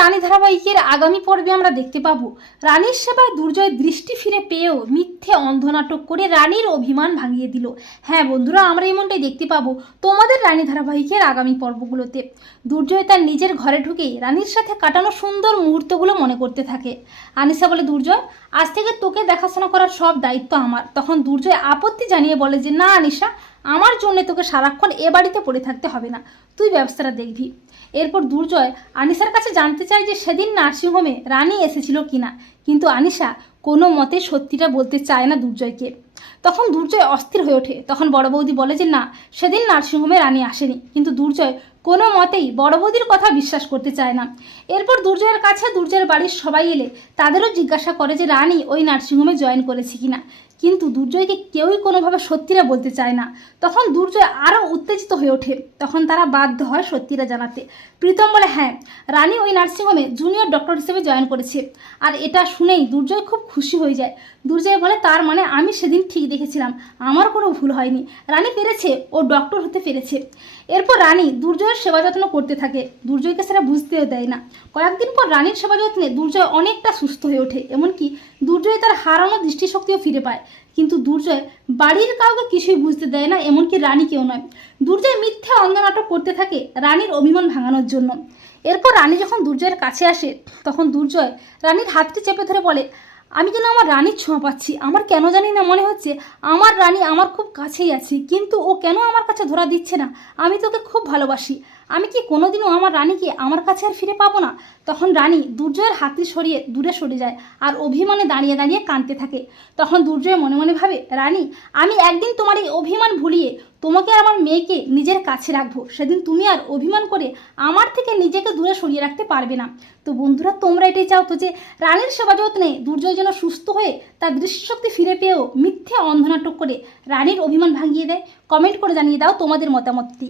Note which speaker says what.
Speaker 1: রানী ধারাবাহিকের আগামী পর্বে আমরা দেখতে পাবো। রানীর সেবায় দুর্জয় দৃষ্টি ফিরে পেয়েও মিথ্যে অন্ধনাটক করে রানীর অভিমান ভাঙিয়ে দিল। হ্যাঁ বন্ধুরা, আমরা এমনটাই দেখতে পাবো তোমাদের রানী ধারাবাহিকের আগামী পর্বগুলোতে। দুর্জয় তার নিজের ঘরে ঢুকেই রানীর সাথে কাটানো সুন্দর মুহূর্তগুলো মনে করতে থাকে। আনিসা বলে, দুর্জয়, আজ থেকে তোকে দেখাশোনা করার সব দায়িত্ব আমার। তখন দুর্জয় আপত্তি জানিয়ে বলে যে, না আনিসা আমার জন্যে তোকে সারাক্ষণ এ বাড়িতে পড়ে থাকতে হবে না। তুই ব্যবস্থাটা দেখবি। এরপর দুর্জয় আনিসার কাছে জানতে চায় যে সেদিন নার্সিংহোমে রানী এসেছিল কিনা। কিন্তু আনিসা কোনো মতে সত্যিটা বলতে চায় না দুর্জয়কে। তখন দুর্জয় অস্থির হয়ে ওঠে। তখন বড় বৌদি বলে যে, না, সেদিন নার্সিংহোমে রানী আসেনি। কিন্তু দুর্জয় কোনো মতেই বড় বৌদির কথা বিশ্বাস করতে চায় না। এরপর দুর্জয়ের কাছে দুর্জয়ের বাড়ির সবাই এলে তাদেরও জিজ্ঞাসা করে যে, রানী, ওই নার্সিংহোমে জয়েন করেছে কিনা? কিন্তু দুর্জয়কে কেউই কোনোভাবে সত্যিটা বলতে চায় না। তখন দুর্জয় আরও উত্তেজিত হয়ে ওঠে। তখন তারা বাধ্য হয় সত্যিটা জানাতে। প্রীতম বলে হ্যাঁ রানী ওই নার্সিংহোমে জুনিয়র ডক্টর হিসেবে জয়েন করেছে। আর এটা শুনেই দুর্জয় খুব খুশি হয়ে যায়। দুর্জয় বলে, তার মানে আমি সেদিন ঠিক দেখেছিলাম। আমার কোনো ভুল হয়নি। রানী পেরেছে ও ডক্টর হতে পেরেছে এরপর রানী দুর্জয়ের সেবা যত্ন করতে থাকে। দুর্জয়কে সেটা বুঝতেও দেয় না। কয়েকদিন পর রানীর সেবা যত্নে দুর্জয় অনেকটা সুস্থ হয়ে ওঠে। এমনকি দুর্জয় তার হারানো দৃষ্টিশক্তিও ফিরে পায়। কিন্তু দুর্জয় বাড়ির কাউকে কিছুই বুঝতে দেয় না, এমনকি রানীকেও নয়। দুর্জয় মিথ্যা অন্ধনাটক করতে থাকে রানীর অভিমান ভাঙানোর জন্য। এরপর রানী যখন দুর্জয়ের কাছে আসে, তখন দুর্জয় রানীর হাতটি চেপে ধরে বলে আমি যেন আমার রানীর ছোঁয়া পাচ্ছি। আমার কেন জানি না মনে হচ্ছে, আমার রানী আমার খুব কাছেই আছে, কিন্তু ও কেন আমার কাছে ধরা দিচ্ছে না? আমি তোকে খুব ভালোবাসি। আমি কি কোনোদিনও আমার রানীকে আমার কাছে আর ফিরে পাবো না? তখন রানী দুর্জয়ের হাতটি সরিয়ে দূরে সরে যায় আর অভিমানে দাঁড়িয়ে দাঁড়িয়ে কাঁদতে থাকে। তখন দুর্জয় মনে মনে ভাবে, রানী, আমি একদিন তোমার এই অভিমান ভুলিয়ে তোমাকে আমার মেয়েকে নিজের কাছে রাখব। সেদিন তুমি আর অভিমান করে আমার থেকে নিজেকে দূরে সরিয়ে রাখতে পারবে না। তো বন্ধুরা, তোমরা এটাই চাও তো যে রানীর সেবা যত্নে দুর্জয় যেন সুস্থ হয়ে তার দৃষ্টিশক্তি ফিরে পেয়েও মিথ্যে অন্ধনাটক করে রানীর অভিমান ভাঙিয়ে দেয়। কমেন্ট করে জানিয়ে দাও তোমাদের মতামতটি।